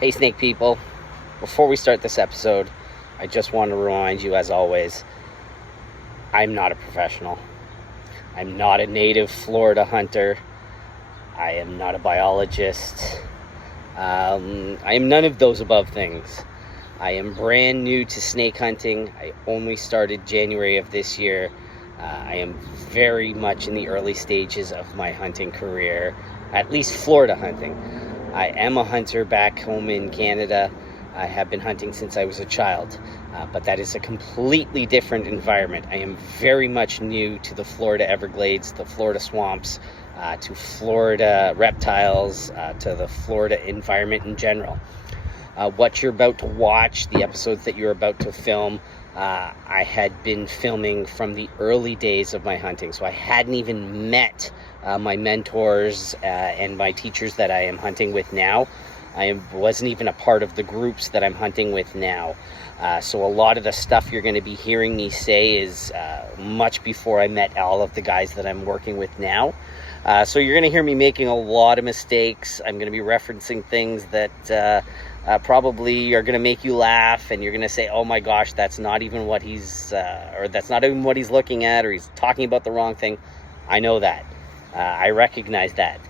Hey snake people, before we start this episode, I just want to remind you, as always, I'm not a professional. I'm not a native Florida hunter. I am not a biologist. I am none of those above things. I am brand new to snake hunting. I only started January of this year. I am very much in the early stages of my hunting career, at least Florida hunting. I am a hunter back home in Canada. I have been hunting since I was a child, but that is a completely different environment. I am very much new to the Florida Everglades, the Florida swamps, to Florida reptiles, to the Florida environment in general. What you're about to watch, the episodes that you're about to film, I had been filming from the early days of my hunting, so I hadn't even met my mentors and my teachers that I am hunting with now. Wasn't even a part of the groups that I'm hunting with now. So a lot of the stuff you're going to be hearing me say is much before I met all of the guys that I'm working with now. So you're going to hear me making a lot of mistakes. I'm going to be referencing things that probably are going to make you laugh, and you're going to say, oh my gosh, that's not even what he's or that's not even what he's looking at, or he's talking about the wrong thing. I know that. I recognize that.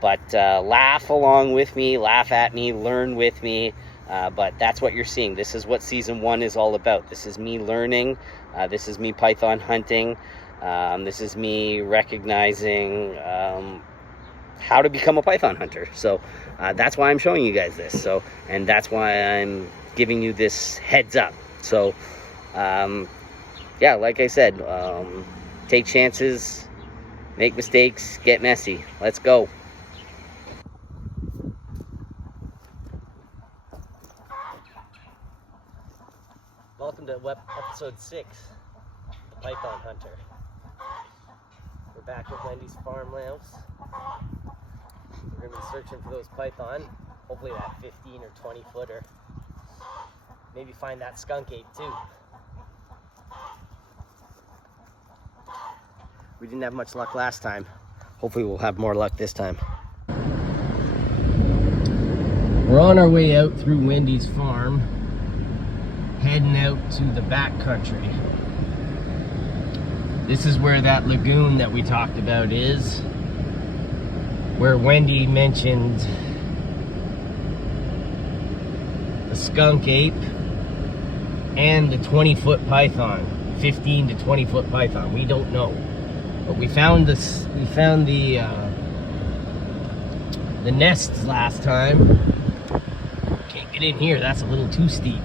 But laugh along with me, laugh at me, learn with me. But that's what you're seeing. This is what season 1 is all about. This is me learning. This is me python hunting. This is me recognizing how to become a python hunter. So that's why I'm showing you guys this. So, and that's why I'm giving you this heads up. So yeah, like I said, take chances, make mistakes, get messy. Let's go. Welcome to episode 6, the Python Hunter. We're back at Wendy's farmhouse. We're going to be searching for those python. Hopefully that 15 or 20 footer. Maybe find that skunk ape too. We didn't have much luck last time. Hopefully we'll have more luck this time. We're on our way out through Wendy's farm, heading out to the back country. This is where that lagoon that we talked about is, where Wendy mentioned the skunk ape and the 20-foot python, 15 to 20-foot python. We don't know. But we found this. We found the nests last time. Can't get in here. That's a little too steep.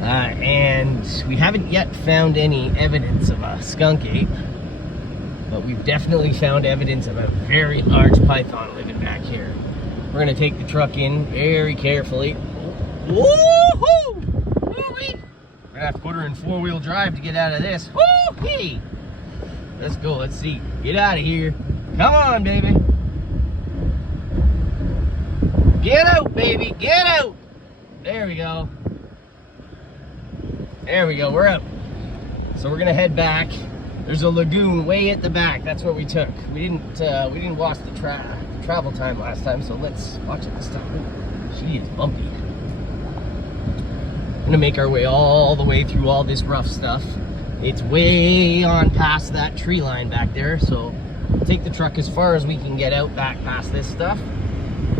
And we haven't yet found any evidence of a skunk ape, but we've definitely found evidence of a very large python living back here. We're gonna take the truck in very carefully. Woo-hoo! Woo-wee! We're gonna have to put her in 4-wheel drive to get out of this. Woo-hee! Let's go, let's see. Get out of here. Come on, baby. Get out, baby, get out. There we go. There we go, we're out. So we're gonna head back. There's a lagoon way at the back. That's what we took. We didn't watch the travel time last time, so let's watch it this time. Ooh, she is bumpy. We're gonna make our way all the way through all this rough stuff. It's way on past that tree line back there, so we'll take the truck as far as we can get out back past this stuff,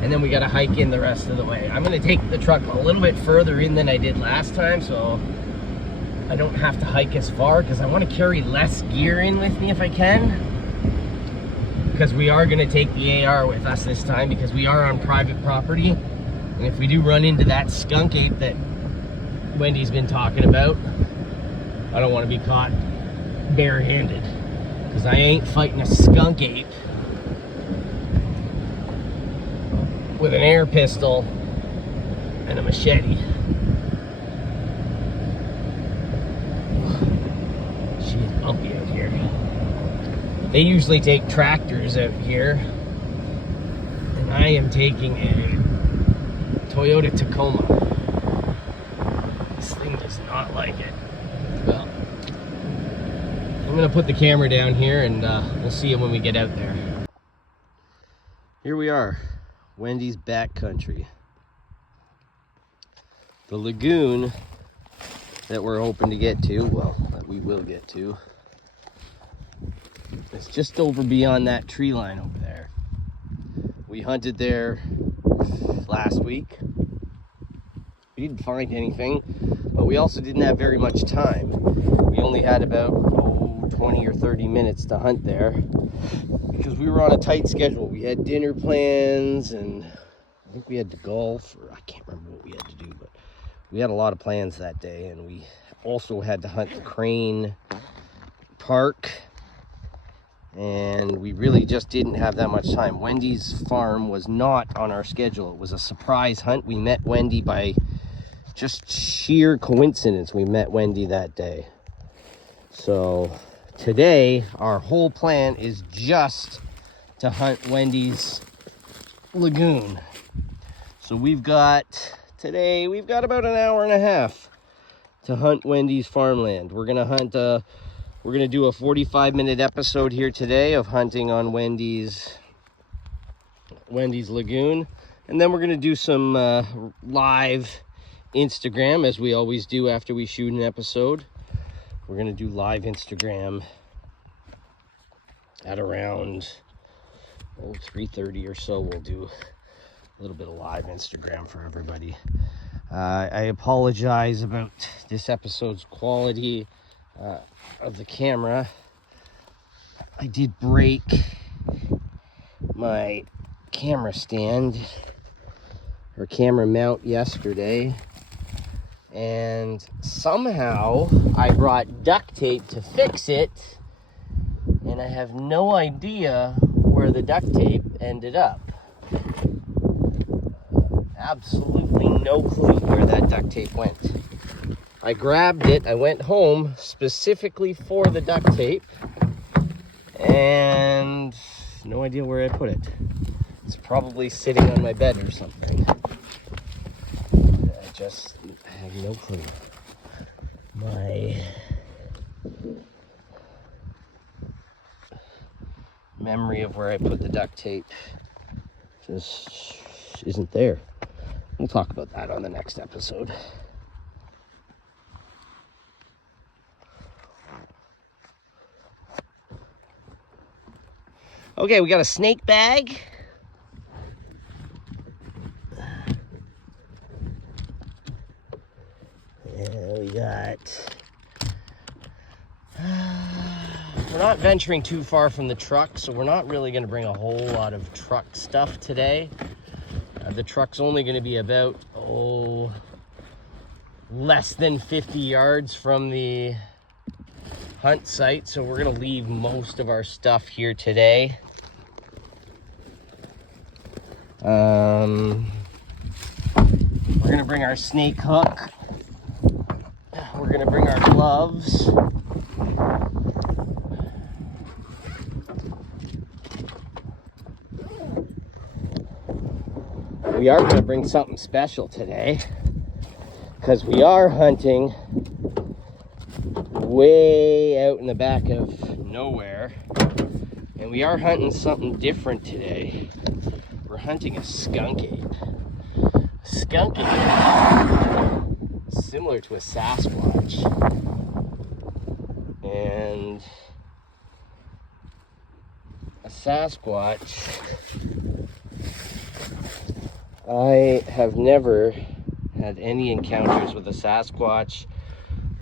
and then we gotta hike in the rest of the way. I'm gonna take the truck a little bit further in than I did last time, so I don't have to hike as far, because I want to carry less gear in with me if I can, because we are going to take the AR with us this time, because we are on private property, and if we do run into that skunk ape that Wendy's been talking about, I don't want to be caught barehanded, because I ain't fighting a skunk ape with an air pistol and a machete. Bumpy out here. They usually take tractors out here, and I am taking a Toyota Tacoma. This thing does not like it. Well, I'm gonna put the camera down here, and we'll see you when we get out there. Here we are, Wendy's back country. The lagoon that we're hoping to get to, well, that we will get to, is just over beyond that tree line over there. We hunted there last week. We didn't find anything, but we also didn't have very much time. We only had about 20 or 30 minutes to hunt there because we were on a tight schedule. We had dinner plans, and I think we had to golf, or I can't remember what we had to do, but we had a lot of plans that day, and we also had to hunt the Crane Park, and we really just didn't have that much time. Wendy's farm was not on our schedule. It was a surprise hunt. We met Wendy by just sheer coincidence. We met Wendy that day. So today, our whole plan is just to hunt Wendy's lagoon. So we've got about an hour and a half to hunt Wendy's farmland. We're gonna hunt we're gonna do a 45-minute episode here today of hunting on Wendy's lagoon, and then we're gonna do some live Instagram, as we always do after we shoot an episode. We're gonna do live Instagram at around 3:30 or so. We'll do a little bit of live Instagram for everybody. I apologize about this episode's quality of the camera. I did break my camera stand or camera mount yesterday, and somehow I brought duct tape to fix it, and I have no idea where the duct tape ended up. Absolutely no clue where that duct tape went. I grabbed it, I went home specifically for the duct tape, and no idea where I put it. It's probably sitting on my bed or something. I have no clue. My memory of where I put the duct tape just isn't there. We'll talk about that on the next episode. Okay, we got a snake bag. And we got... we're not venturing too far from the truck, so we're not really going to bring a whole lot of truck stuff today. The truck's only going to be about, less than 50 yards from the hunt site, so we're going to leave most of our stuff here today. We're going to bring our snake hook. We're going to bring our gloves. We are going to bring something special today, because we are hunting way out in the back of nowhere, and we are hunting something different today. We're hunting a skunk ape. A skunk ape, similar to a Sasquatch, and a Sasquatch, I have never had any encounters with a Sasquatch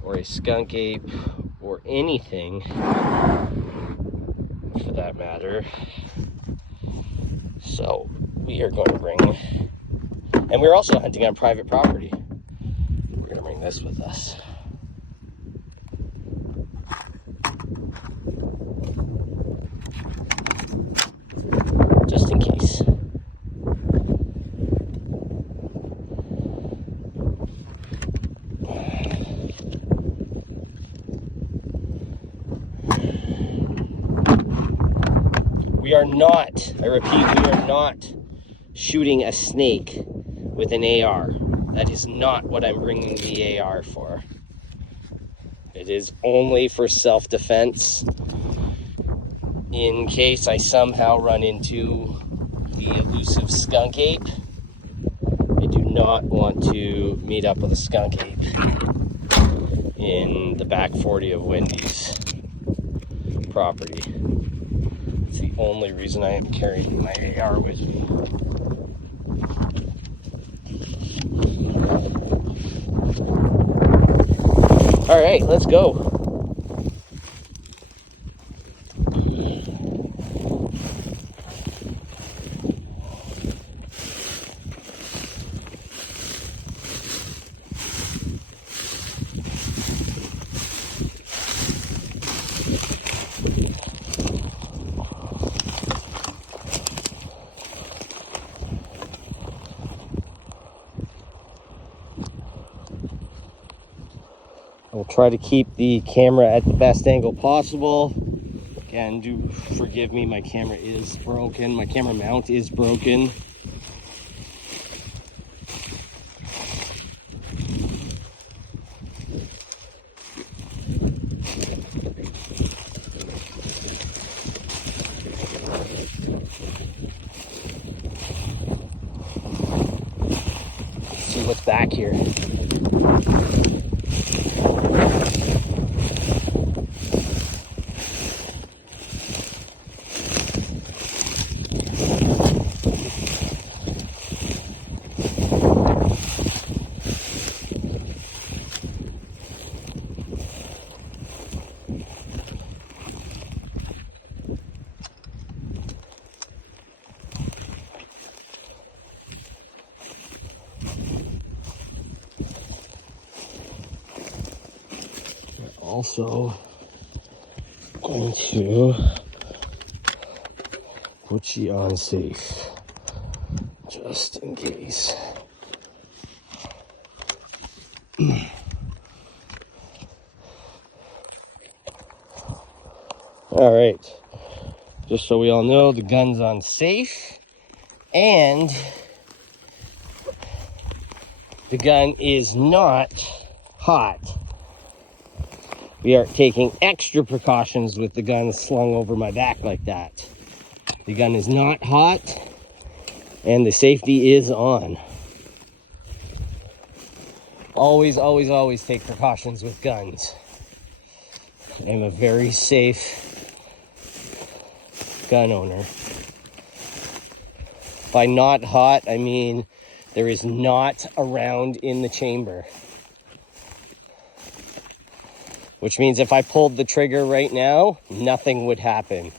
or a skunk ape or anything for that matter. So we are going to bring, and we're also hunting on private property. We're going to bring this with us. Just in case. We are not, I repeat, we are not shooting a snake with an AR. That is not what I'm bringing the AR for. It is only for self-defense in case I somehow run into the elusive skunk ape. It do not want to meet up with a skunk ape in the back 40 of Wendy's property. It's the only reason I am carrying my AR with me. All right, let's go. I'll try to keep the camera at the best angle possible. Again, do forgive me, my camera is broken. My camera mount is broken. Let's see what's back here. Also going to put you on safe just in case. All right, just so we all know, the gun's on safe and the gun is not hot. We are taking extra precautions with the gun slung over my back like that. The gun is not hot and the safety is on. Always, always, always take precautions with guns. I'm a very safe gun owner. By not hot, I mean there is not a round in the chamber. Which means if I pulled the trigger right now, nothing would happen.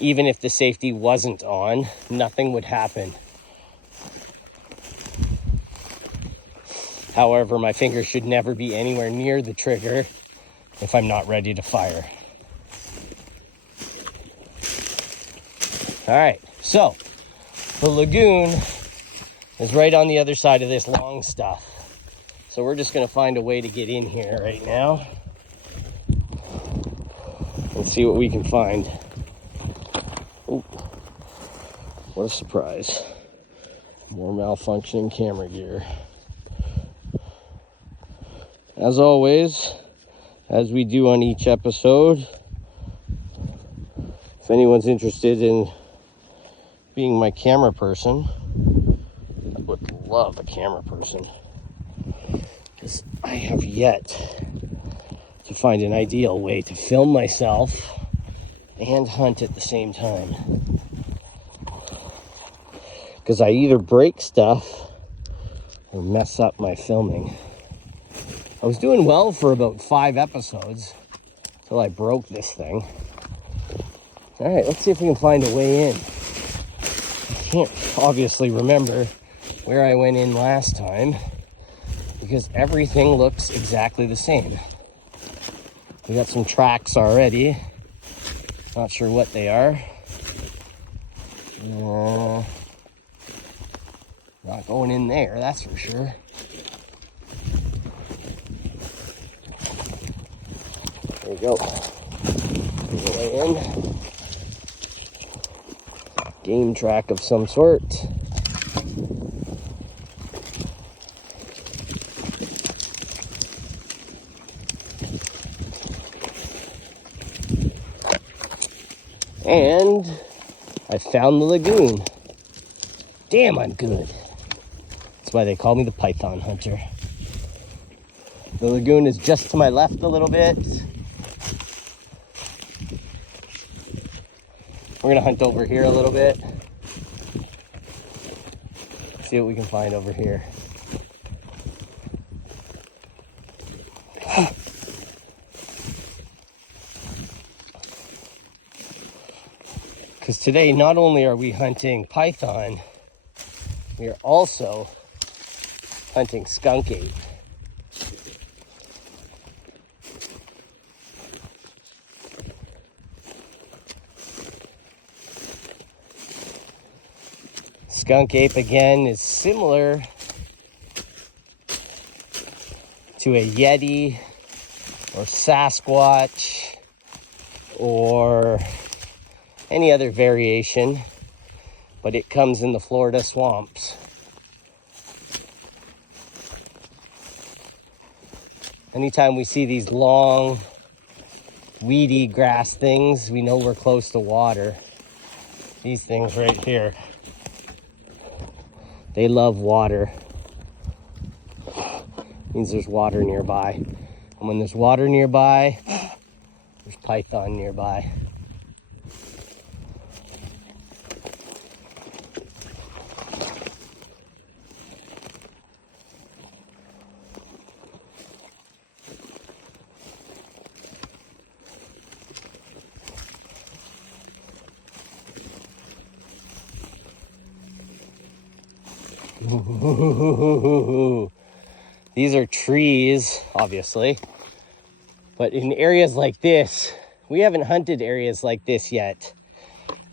Even if the safety wasn't on, nothing would happen. However, my finger should never be anywhere near the trigger if I'm not ready to fire. All right, so the lagoon is right on the other side of this long stuff. So we're just gonna find a way to get in here right now and see what we can find. Oh, what a surprise. More malfunctioning camera gear. As always, as we do on each episode, if anyone's interested in being my camera person, I would love a camera person, because I have yet to find an ideal way to film myself and hunt at the same time. Because I either break stuff or mess up my filming. I was doing well for about 5 episodes until I broke this thing. All right, let's see if we can find a way in. I can't obviously remember where I went in last time because everything looks exactly the same. We got some tracks already. Not sure what they are. Not going in there, that's for sure. There we go. There's a way in. Game track of some sort. And I found the lagoon. Damn, I'm good. That's why they call me the python hunter. The lagoon is just to my left a little bit. We're gonna hunt over here a little bit. See what we can find over here. Because today, not only are we hunting python, we are also hunting skunk ape. Skunk ape again is similar to a Yeti or Sasquatch or any other variation, but it comes in the Florida swamps. Anytime we see these long, weedy grass things, we know we're close to water. These things right here, they love water. Means there's water nearby. And when there's water nearby, there's python nearby. These are trees, obviously, but in areas like this, we haven't hunted areas like this yet.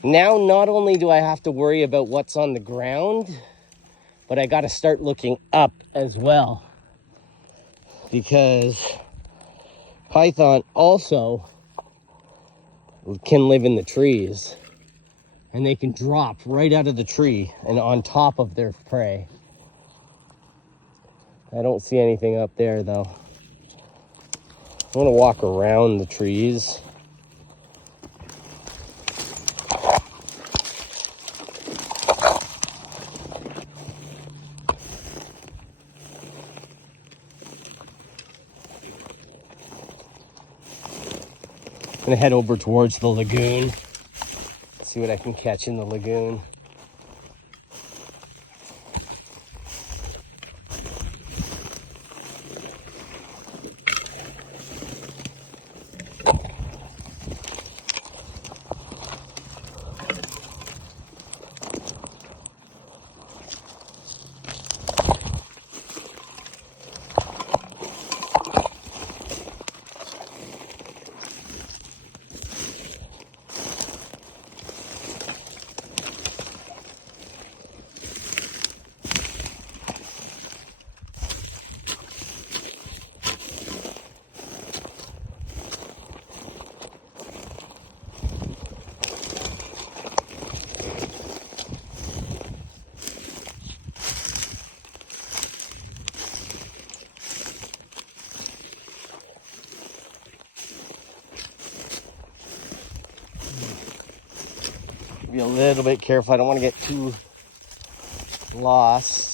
Now, not only do I have to worry about what's on the ground, but I got to start looking up as well, because python also can live in the trees, and they can drop right out of the tree and on top of their prey. I don't see anything up there though. I want to walk around the trees. I'm gonna head over towards the lagoon. See what I can catch in the lagoon. Be a little bit careful. I don't want to get too lost.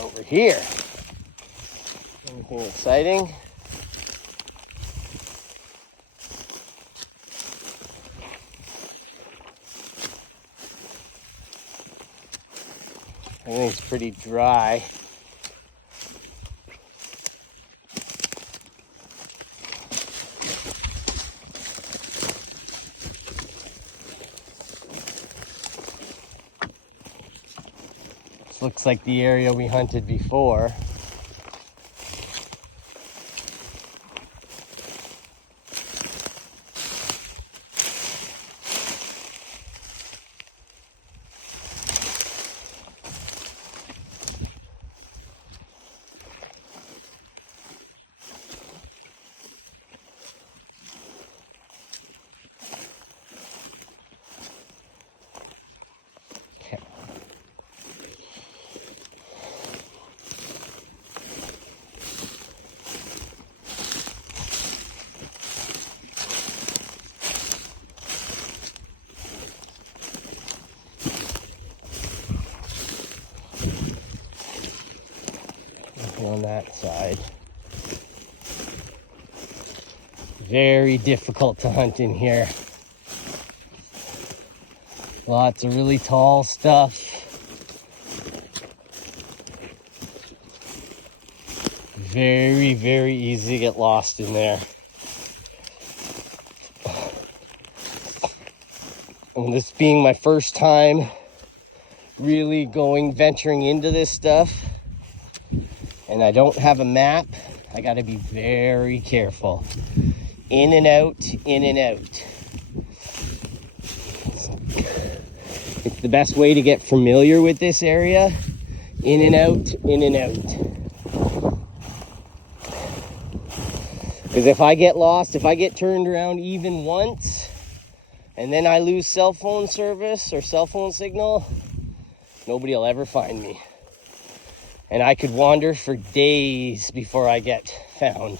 Over here. Anything exciting? Everything's pretty dry. looks like the area we hunted before. On that side. Very difficult to hunt in here. Lots of really tall stuff. Very, very easy to get lost in there. And this being my first time really venturing into this stuff, and I don't have a map, I gotta be very careful. In and out, in and out. It's the best way to get familiar with this area. In and out, in and out. Because if I get lost, if I get turned around even once, and then I lose cell phone service or cell phone signal, nobody will ever find me. And I could wander for days before I get found.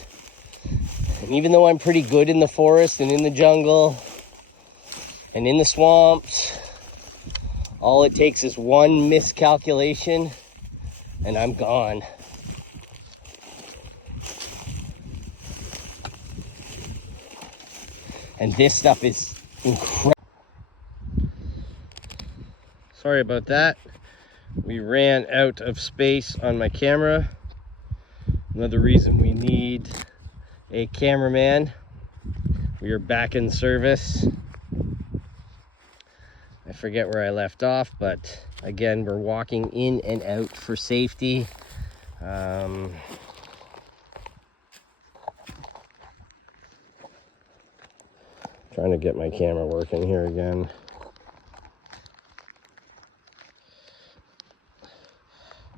And even though I'm pretty good in the forest and in the jungle and in the swamps, all it takes is one miscalculation and I'm gone. And this stuff is incredible. Sorry about that. We ran out of space on my camera. Another reason we need a cameraman. We are back in service. I forget where I left off, but again, we're walking in and out for safety. Trying to get my camera working here again.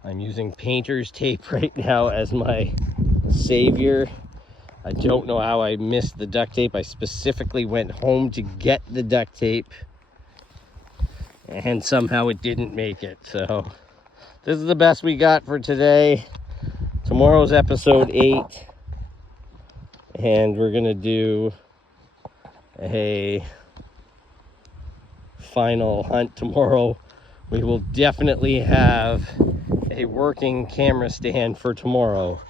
I'm using painter's tape right now as my savior. I don't know how I missed the duct tape. I specifically went home to get the duct tape, and somehow it didn't make it. So this is the best we got for today. Tomorrow's episode 8, and we're gonna do a final hunt tomorrow. We will definitely have a working camera stand for tomorrow.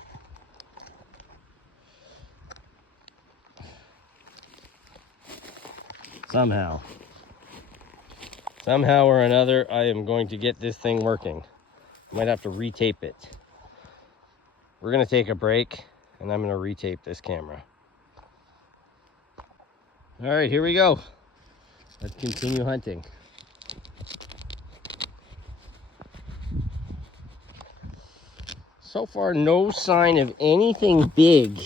Somehow or another, I am going to get this thing working. I might have to retape it. We're gonna take a break and I'm gonna retape this camera. All right, here we go. Let's continue hunting. So far, no sign of anything big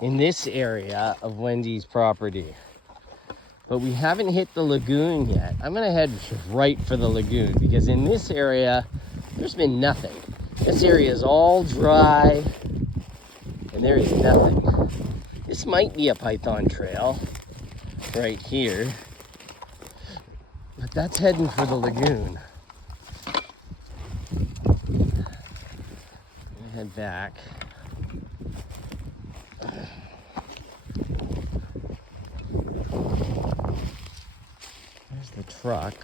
in this area of Wendy's property. But we haven't hit the lagoon yet. I'm gonna head right for the lagoon because in this area, there's been nothing. This area is all dry and there is nothing. This might be a python trail right here, but that's heading for the lagoon. Head back. There's the truck.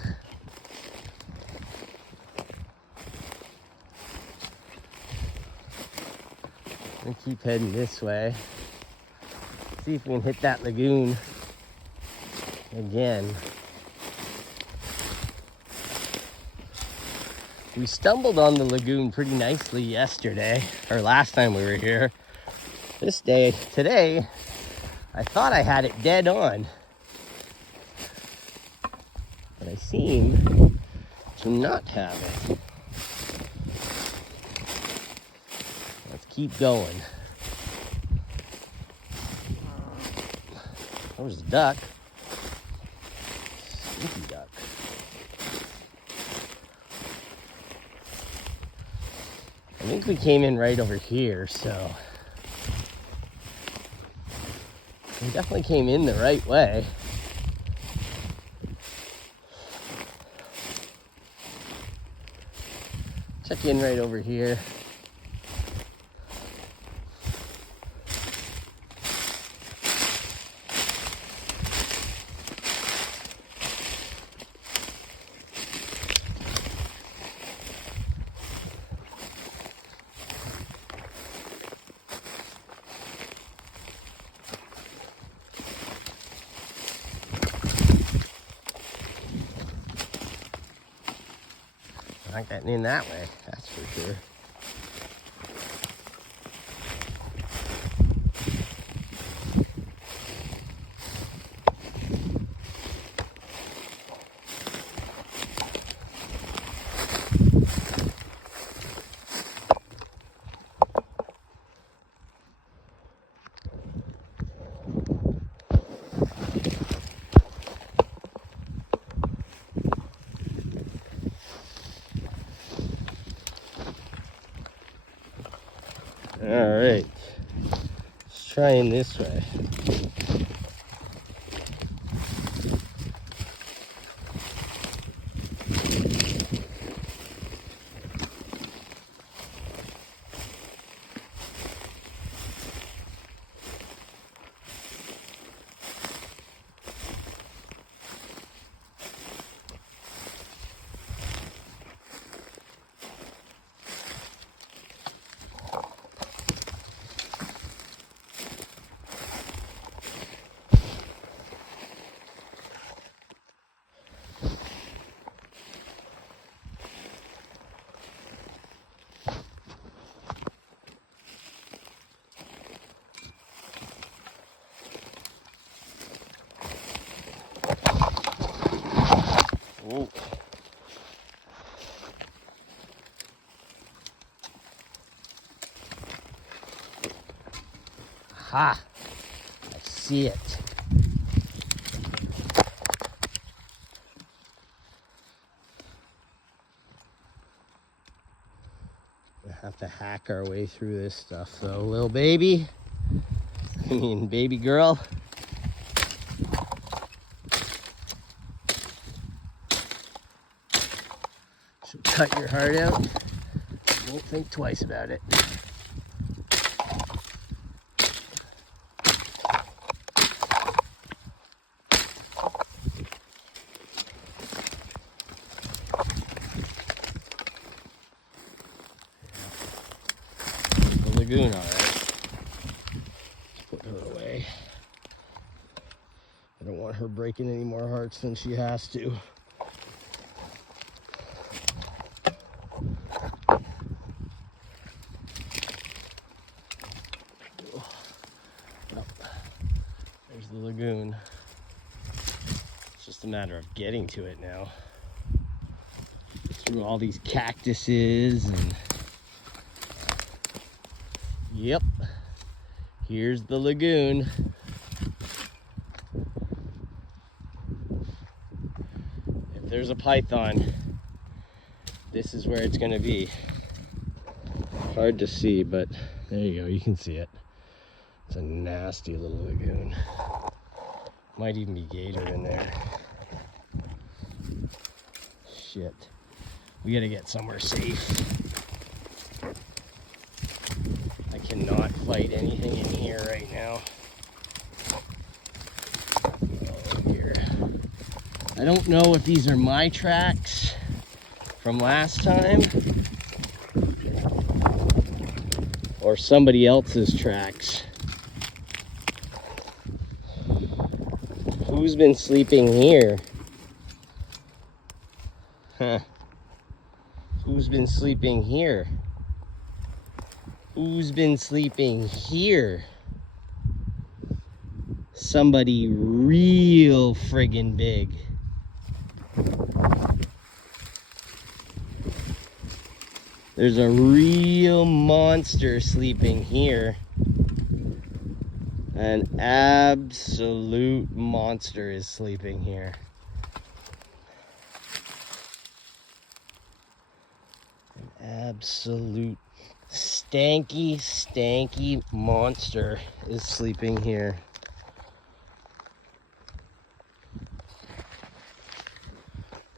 I'm gonna keep heading this way. See if we can hit that lagoon again. We stumbled on the lagoon pretty nicely yesterday, or last time we were here. Today, I thought I had it dead on. But I seem to not have it. keep going. There's the duck. Sneaky duck. I think we came in right over here, so we definitely came in the right way. Check in right over here. Not getting in that way, that's for sure. All right, let's try in this way. Ooh. Aha! I see it. We have to hack our way through this stuff though, little baby. I mean, baby girl. She'll cut your heart out. Won't think twice about it. The lagoon, all right. Put her away. I don't want her breaking any more hearts than she has to. There's the lagoon. It's just a matter of getting to it now. Through all these cactuses and... Yep. Here's the lagoon. If there's a python, this is where it's gonna be. Hard to see, but there you go, you can see it. It's a nasty little lagoon. Might even be gator in there. Shit. We gotta get somewhere safe. I cannot fight anything in here right now. Oh, here. I don't know if these are my tracks from last time or somebody else's tracks. Who's been sleeping here? Huh. Who's been sleeping here? Who's been sleeping here? Somebody real friggin' big. There's a real monster sleeping here. An absolute monster is sleeping here. An absolute stanky monster is sleeping here.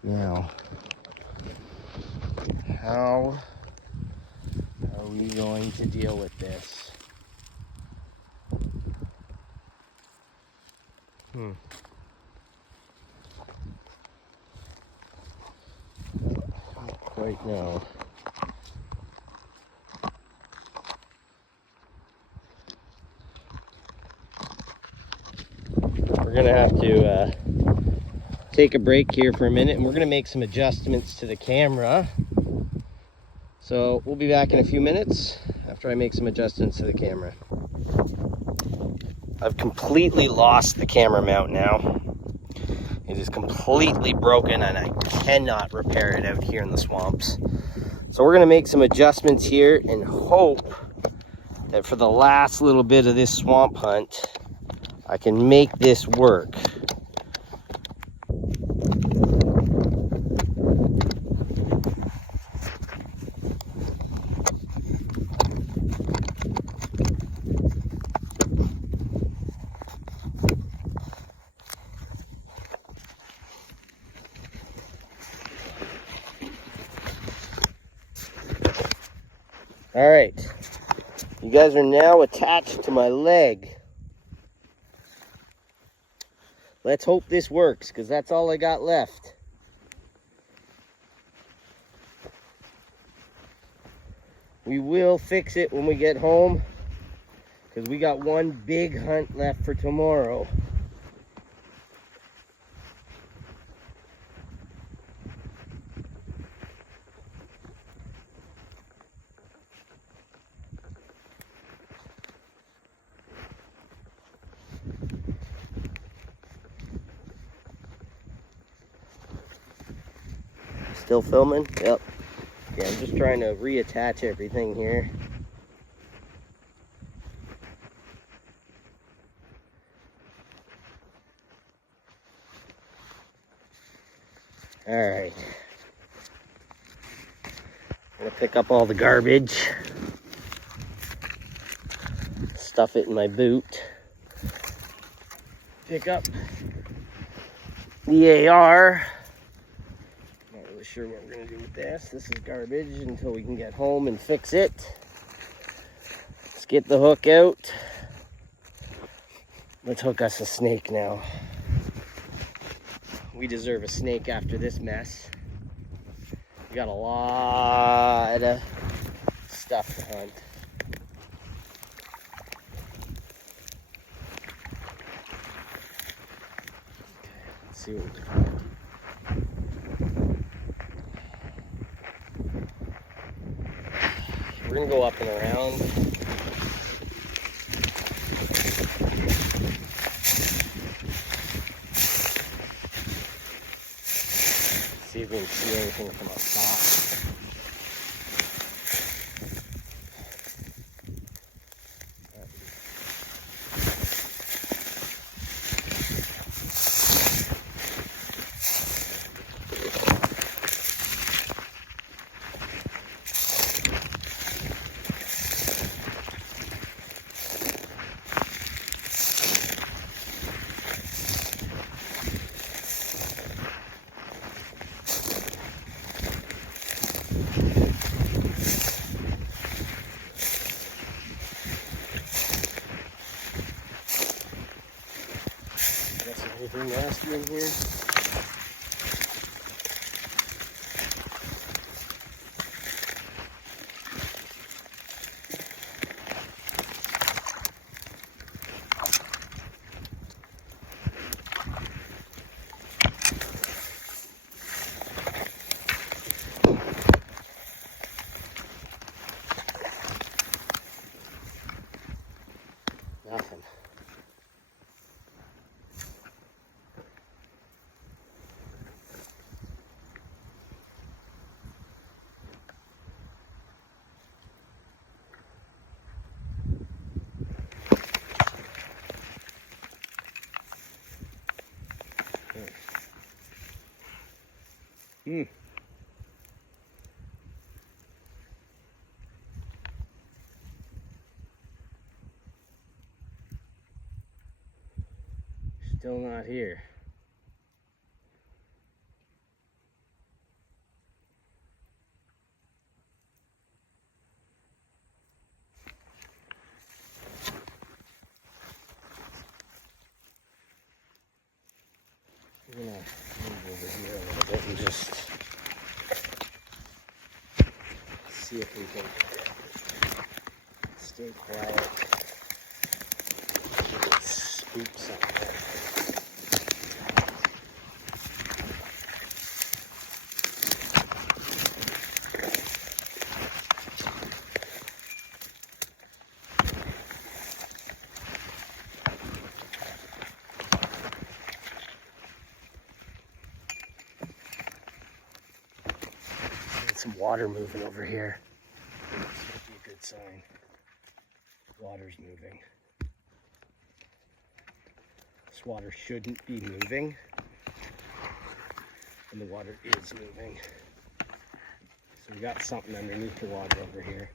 Now, how are we going to deal with this? Not quite now. We're gonna have to take a break here for a minute, and we're gonna make some adjustments to the camera. So we'll be back in a few minutes after I make some adjustments to the camera. I've completely lost the camera mount now. It is completely broken and I cannot repair it out here in the swamps. So we're gonna make some adjustments here and hope that for the last little bit of this swamp hunt, I can make this work. All right, you guys are now attached to my leg. Let's hope this works, because that's all I got left. We will fix it when we get home, because we got one big hunt left for tomorrow. Still filming? Yep. Yeah, I'm just trying to reattach everything here. All right. I'm gonna pick up all the garbage, stuff it in my boot, pick up the AR. Not really sure what we're gonna do with this. This is garbage until we can get home and fix it. Let's get the hook out. Let's hook us a snake now. We deserve a snake after this mess. We got a lot of stuff to hunt. Okay, let's see what we can do. We're gonna go up and around. See if we can see anything from up top. Anything nasty in here? Nothing. Still not here. I'm gonna move over here a little bit and just see if we can stay quiet. Scoop something up. Some water moving over here. This might be a good sign. Water's moving. This water shouldn't be moving, and the water is moving. So we got something underneath the water over here.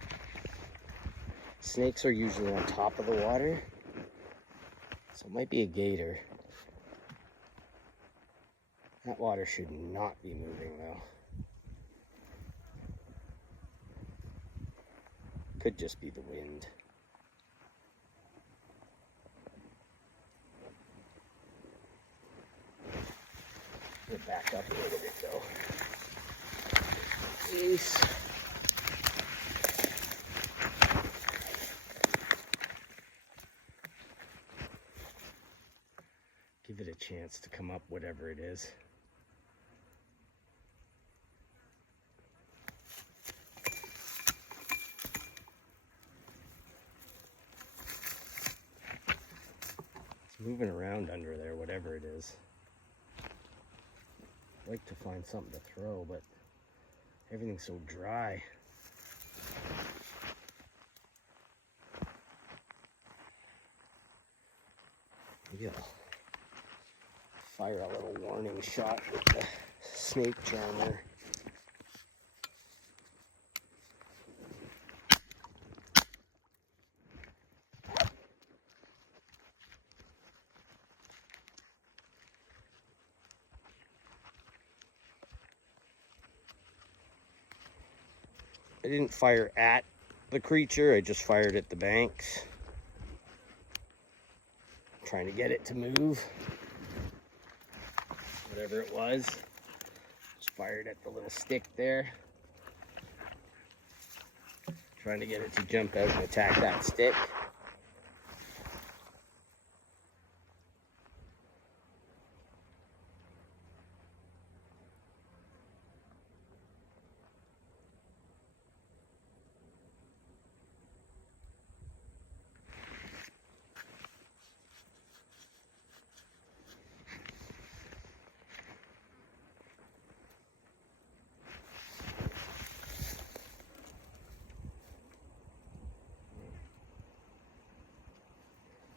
Snakes are usually on top of the water, so it might be a gator. That water should not be moving though. Could just be the wind. We'll back up a little bit though. Please. Give it a chance to come up, whatever it is. Moving around under there, whatever it is. I'd like to find something to throw, but everything's so dry. Maybe I'll fire a little warning shot with the snake charmer. I didn't fire at the creature, I just fired at the banks. Trying to get it to move. Whatever it was. Just fired at the little stick there. Trying to get it to jump out and attack that stick.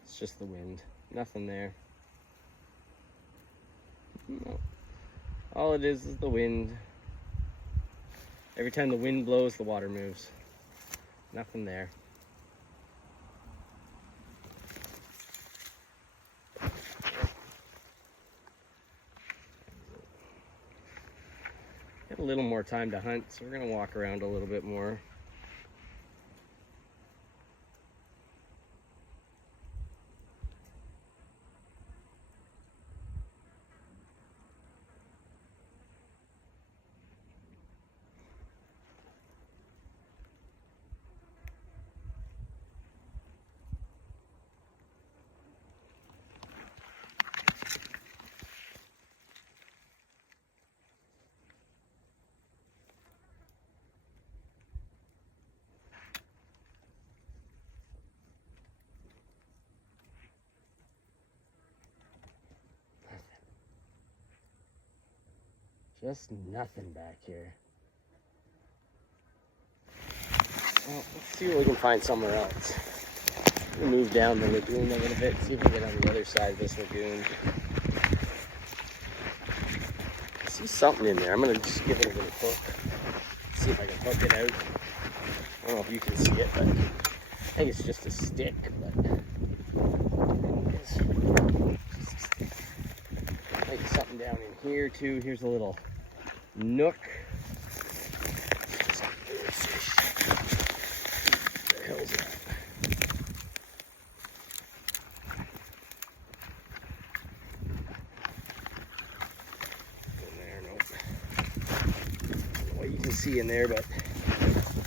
It's just the wind. Nothing there. No. All it is the wind. Every time the wind blows, the water moves. Nothing there. Got a little more time to hunt, so we're gonna walk around a little bit more. Just nothing back here. Well, let's see what we can find somewhere else. We'll move down the lagoon a little bit, see if we can get on the other side of this lagoon. see something in there. I'm gonna just give it a little hook. See if I can hook it out. I don't know if you can see it, but I think it's just a stick. But it's just a stick. Maybe something down in here too. Here's a little nook. What the hell's that? See in there, but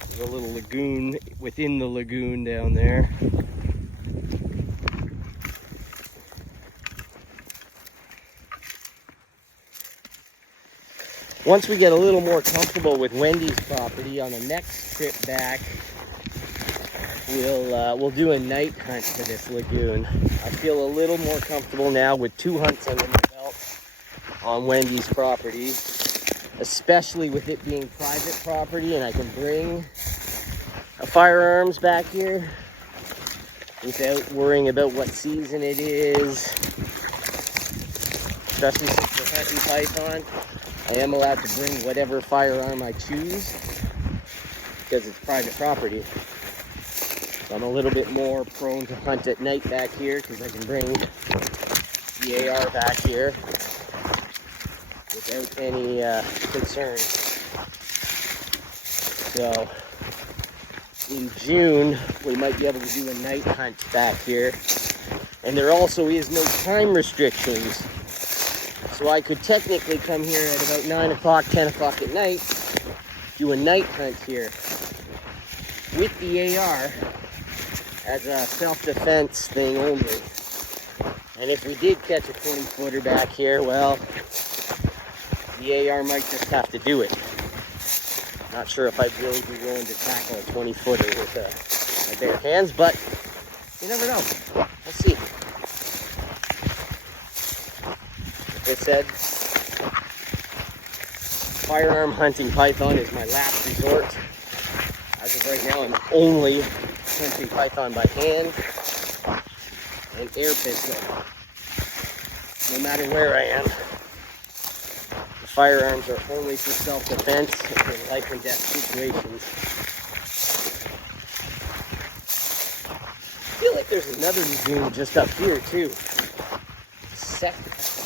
there's a little lagoon within the lagoon down there. Once we get a little more comfortable with Wendy's property, on the next trip back, we'll do a night hunt to this lagoon. I feel a little more comfortable now with 2 hunts under my belt on Wendy's property, especially with it being private property, and I can bring firearms back here without worrying about what season it is. Especially since we're hunting python, I am allowed to bring whatever firearm I choose because it's private property. So I'm a little bit more prone to hunt at night back here because I can bring the AR back here without any concern. So in June, we might be able to do a night hunt back here. And there also is no time restrictions. So I could technically come here at about 9 o'clock, 10 o'clock at night, do a night hunt here with the AR as a self-defense thing only. And if we did catch a 20-footer back here, well, the AR might just have to do it. Not sure if I'd really be willing to tackle a 20-footer with my bare hands, but you never know. We'll see. Like I said, firearm hunting python is my last resort. As of right now, I'm only hunting python by hand and air pistol. No matter where I am. The firearms are only for self-defense in life and death situations. I feel like there's another lagoon just up here too.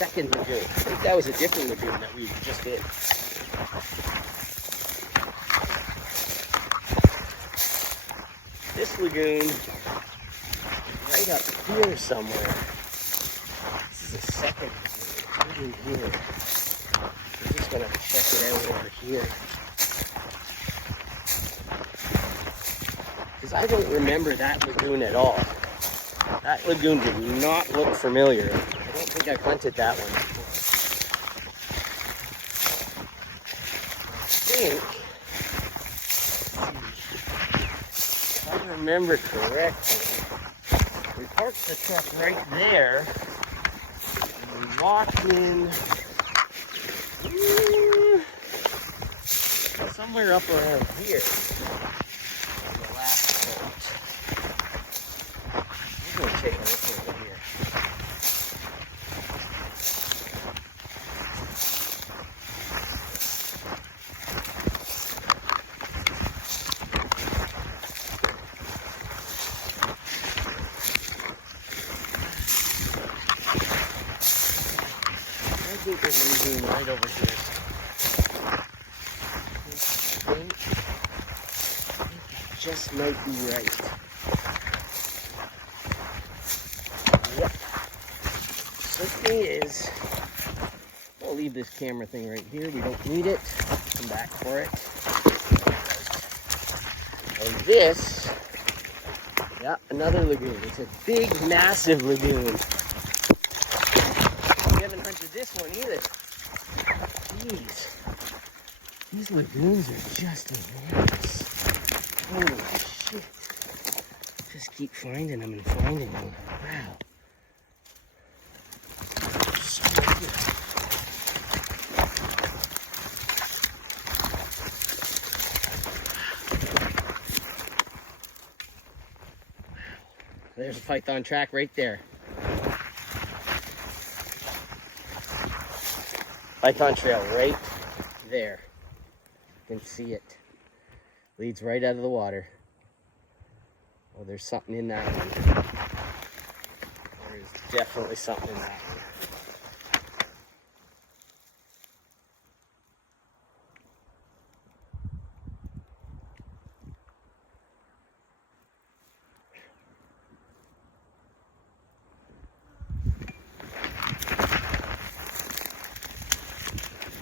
Second lagoon. I think that was a different lagoon that we just did. This lagoon is right up here somewhere. This is a second lagoon here. I'm just gonna check it out over here. Because I don't remember that lagoon at all. That lagoon did not look familiar. I don't think I've hunted that one before. If I remember correctly, we parked the truck right there, and we walked in somewhere up around here on the last point. I'm going to take a look over here. I think there's a lagoon right over here. I think it just might be right. Yep. So the thing is, I'll leave this camera thing right here. We don't need it. Come back for it. And this, yeah, another lagoon. It's a big, massive lagoon. We haven't hunted this one either. Jeez. These lagoons are just enormous. Holy shit. Just keep finding them and finding them. Wow. So good. There's a python track right there. Python trail right there. You can see it. Leads right out of the water. Oh, there's something in that one. There's definitely something in that one.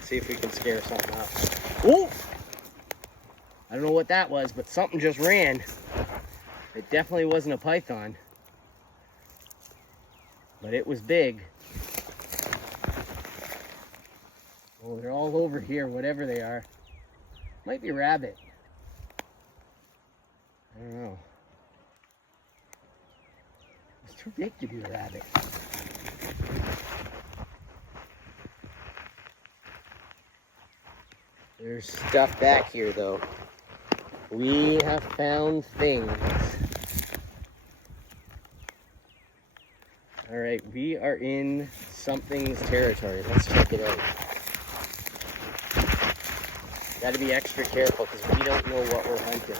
See if we can scare something up. Oh! I don't know what that was, but something just ran. It definitely wasn't a python, but it was big. Oh, they're all over here, whatever they are. Might be rabbit. I don't know. It's too big to be a rabbit. There's stuff back here, though. We have found things. All right, we are in something's territory. Let's check it out. Got to be extra careful because we don't know what we're hunting.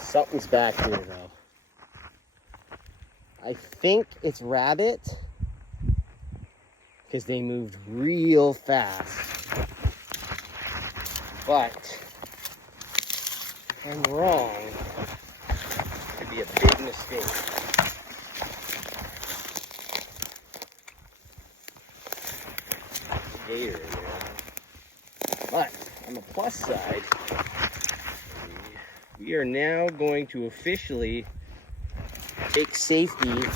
Something's back here, though. I think it's rabbit because they moved real fast. But if I'm wrong, it could be a big mistake. Gator in there. But on the plus side, we are now going to officially take safety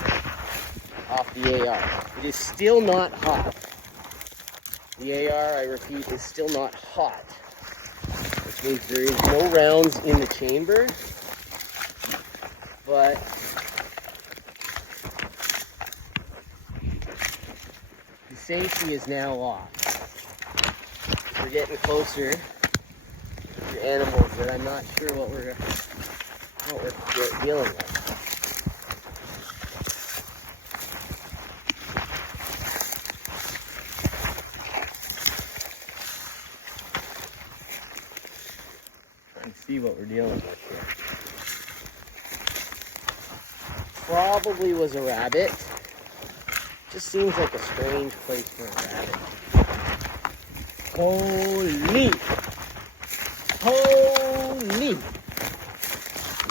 off the AR. It is still not hot. The AR, I repeat, is still not hot. Which means there is no rounds in the chamber, but the safety is now off. We're getting closer to animals that I'm not sure what we're dealing with. See what we're dealing with here. Probably was a rabbit. Just seems like a strange place for a rabbit. Holy! Holy!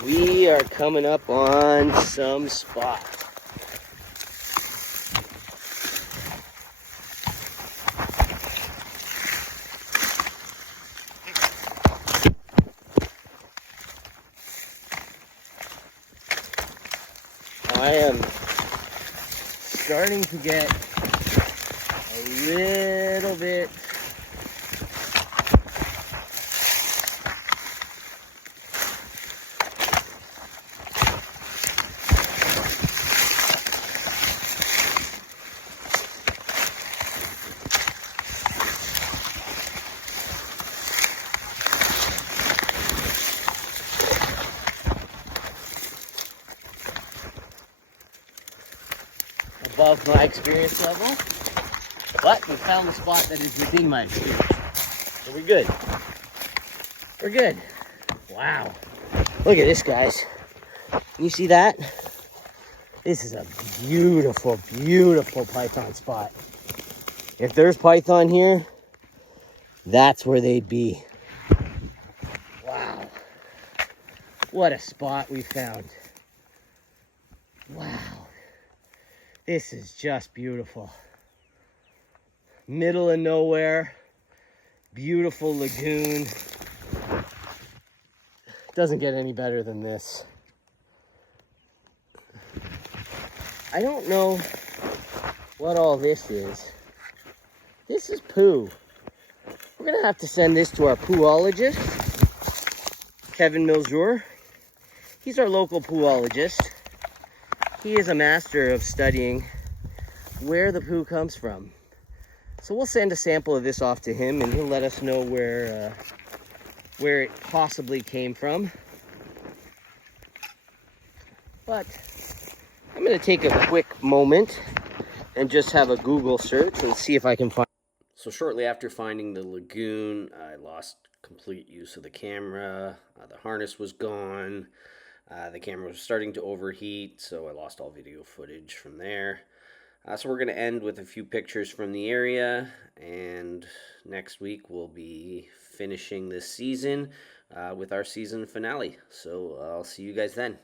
We are coming up on some spots. I am starting to get a little bit above my experience level, but we found the spot that is within my experience. So we're good. We're good. Wow. Look at this, guys. Can you see that? This is a beautiful, beautiful python spot. If there's python here, that's where they'd be. Wow. What a spot we found. Wow. This is just beautiful. Middle of nowhere. Beautiful lagoon. Doesn't get any better than this. I don't know what all this is. This is poo. We're gonna have to send this to our poolologist, Kevin Miljour. He's our local poolologist. He is a master of studying where the poo comes from. So we'll send a sample of this off to him and he'll let us know where it possibly came from. But I'm gonna take a quick moment and just have a Google search and see if I can find. So shortly after finding the lagoon, I lost complete use of the camera. The harness was gone. The camera was starting to overheat, so I lost all video footage from there. So we're going to end with a few pictures from the area, and next week we'll be finishing this season with our season finale. So I'll see you guys then.